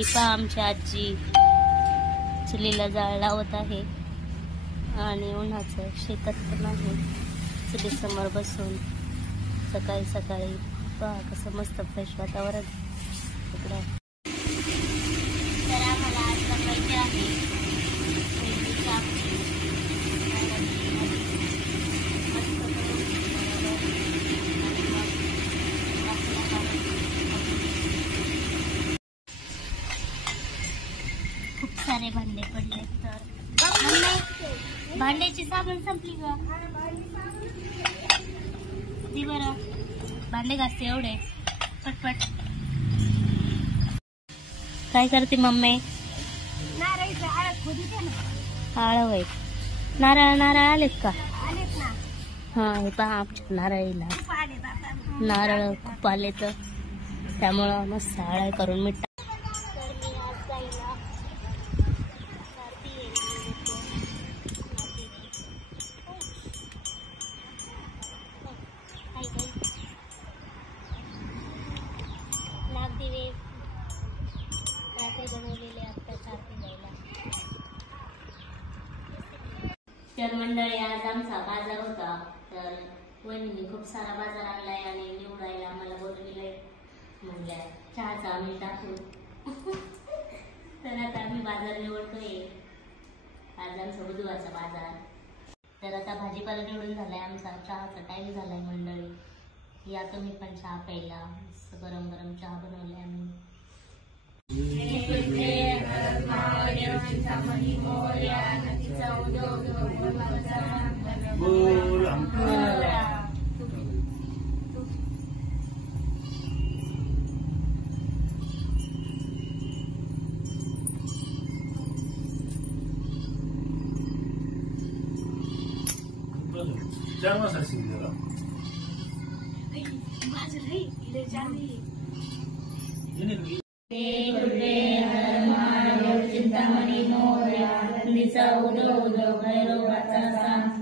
ही पहा आमची आजी चुलीला जाळ लावत आहे आणि उन्हाचं शेतात पण आहे चुलीसमोर बसून सकाळी सकाळी पहा कसं मस्त फ्रेश वातावरण इकडं. तर आम्हाला आज बनवायचे आहे भेंडीची आमटी. खूप सारे भांडे पडले तर भांड्याची साबण संपली का ती बरं भांडे घासते एवढे पटपट. काय करते मम्मी? आळ होय. नारळ आलेत का? हा हे पहा आमच्या नारळीला नारळ खूप आले तर त्यामुळं मस्त आळ करून मिठा. नागदिवे रात्री बनवलेले असतात आरती द्यायला. तर मंडळी आज आमचा बाजार होता तर वहिनीने खूप सारा बाजार आणलाय आणि निवडायला मला बोलवलेलंय म्हणल्या चहाचा आम्ही टाकू. तर आता आम्ही बाजार निवडतोय. आज आमचा बुधवारचा बाजार. तर आता भाजीपाला निवडून झालाय आमचा चहाचा टाइम झालाय मंडळी. या तुम्ही पण चहा प्यायला. गरम गरम चहा बनवलाय आम्ही. चिंतामणी मोरया उदो उदो भैरवाचा सांग